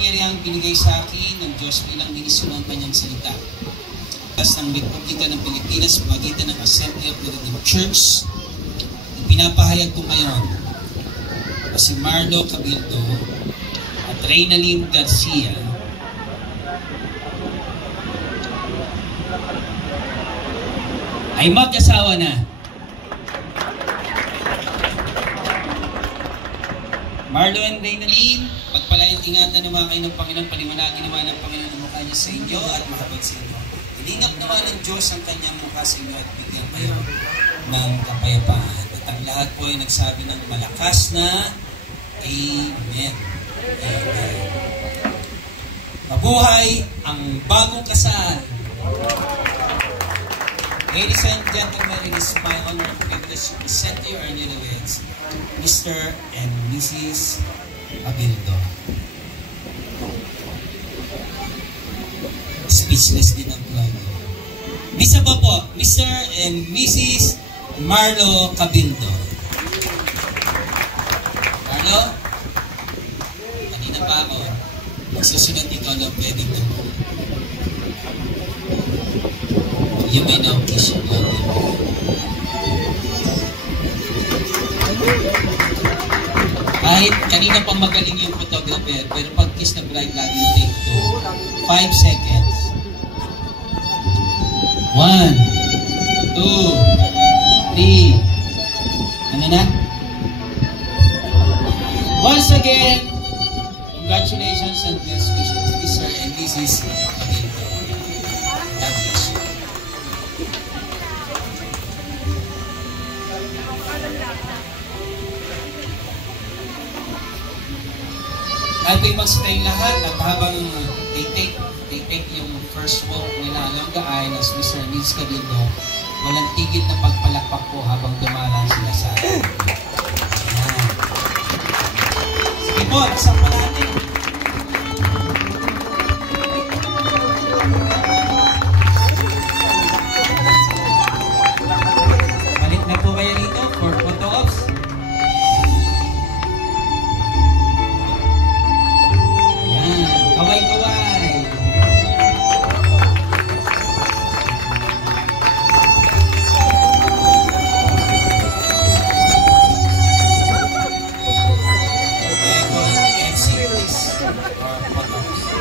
kapangyarihang binigay sa akin ng Diyos bilang ministro ng kanyang salita. Ng Republika ng Pilipinas, magitan ng Assembly of the Redeemed Church, pinapahayag ko ngayon si Marlo Cabildo at Reynalyn Garcia ay mag-asawa na. Marlo and Reynalyn, pagpalayang ingatan naman kayo ng Panginoon, paliwanagin naman ng Panginoon ang mukha niya sa inyo at makabag sa inyo. Ilingap naman ng Diyos ang kanyang mukha sa inyo at bigyan kayo ng kapayapaan. At ang lahat po ay nagsabi ng malakas na Amen. Amen. Mabuhay ang bagong kasal. Ladies and gentlemen, it is my honor and privilege to present you our newlyweds, Mr. and Mrs. Cabildo. Speechless din ang vlog. Bisa po po, Mr. and Mrs. Marlo Cabildo. Marlo? Kanina pa ako. Magsusunod ikaw na pwede ito. You may now kiss your love. Kahit kanina pang magaling yung photographer, pero pag kiss na bride lagi yung take 2. 5 seconds. 1, 2, 3. Ano na? Once again, congratulations and best wishes, Mr. and Mrs. Cabildo. God bless you. At may mag-stay lahat at habang they take yung first walk nila along the aisle as Mr. and Mrs. Cabildo, walang tigil na pagpalakpak po habang dumalang sila sa atin. Sige po, isang pa natin. Balik na po kayo dito for photo ops. Ayan, kaway-kaway. Or photos.